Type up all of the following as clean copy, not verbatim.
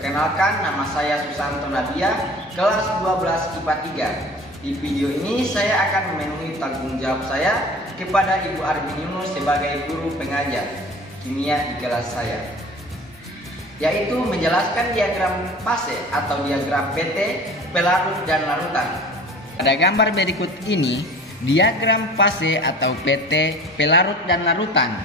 Perkenalkan, nama saya Susanto Nadia, kelas 12 IPA 3. Di video ini saya akan memenuhi tanggung jawab saya kepada Ibu Arvin Yunus sebagai guru pengajar kimia di kelas saya, yaitu menjelaskan diagram fase atau diagram PT, pelarut dan larutan. Pada gambar berikut ini, diagram fase atau PT, pelarut dan larutan.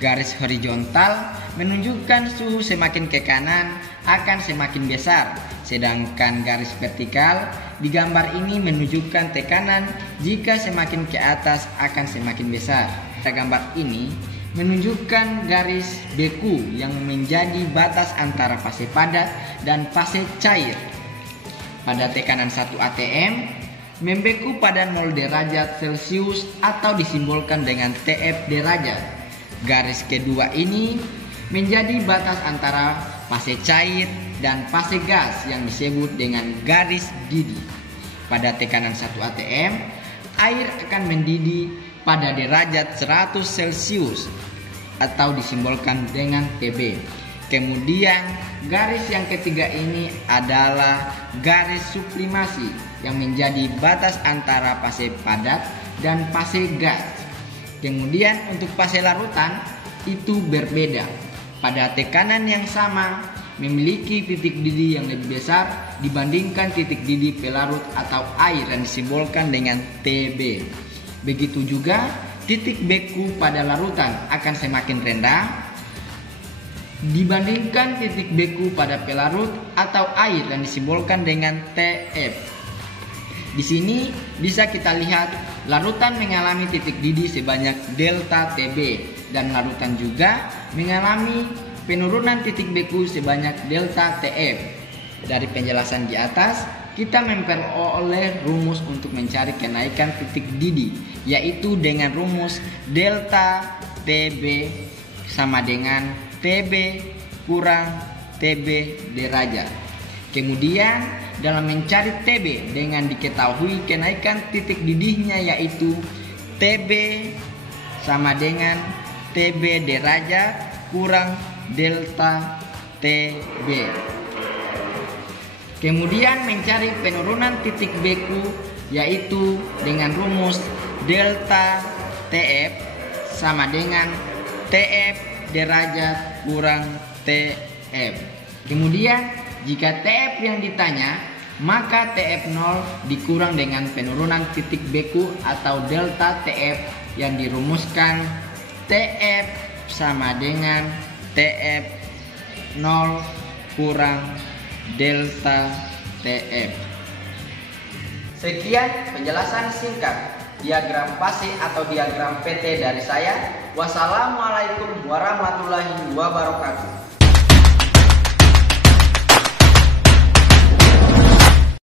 Garis horizontal menunjukkan suhu semakin ke kanan akan semakin besar, sedangkan garis vertikal di gambar ini menunjukkan tekanan jika semakin ke atas akan semakin besar. Pada gambar ini menunjukkan garis beku yang menjadi batas antara fase padat dan fase cair. Pada tekanan 1 atm, membeku pada 0 derajat Celcius atau disimbolkan dengan TF derajat. Garis kedua ini menjadi batas antara fase cair dan fase gas yang disebut dengan garis didih. Pada tekanan 1 atm, air akan mendidih pada derajat 100 Celcius atau disimbolkan dengan TB. Kemudian garis yang ketiga ini adalah garis sublimasi yang menjadi batas antara fase padat dan fase gas. Kemudian untuk fase larutan itu berbeda. Pada tekanan yang sama memiliki titik didih yang lebih besar dibandingkan titik didih pelarut atau air yang disimbolkan dengan TB. Begitu juga titik beku pada larutan akan semakin rendah dibandingkan titik beku pada pelarut atau air yang disimbolkan dengan TF. Di sini bisa kita lihat larutan mengalami titik didih sebanyak delta TB dan larutan juga mengalami penurunan titik beku sebanyak delta TF. Dari penjelasan di atas, kita memperoleh rumus untuk mencari kenaikan titik didih, yaitu dengan rumus delta TB sama dengan TB kurang TB derajat. Kemudian dalam mencari TB dengan diketahui kenaikan titik didihnya yaitu TB sama dengan TB derajat kurang delta TB. Kemudian mencari penurunan titik beku yaitu dengan rumus delta TF sama dengan TF derajat kurang TF. Kemudian jika TF yang ditanya, maka TF0 dikurang dengan penurunan titik beku atau delta TF yang dirumuskan TF sama dengan TF0 kurang delta TF. Sekian penjelasan singkat diagram fase atau diagram PT dari saya. Wassalamualaikum warahmatullahi wabarakatuh.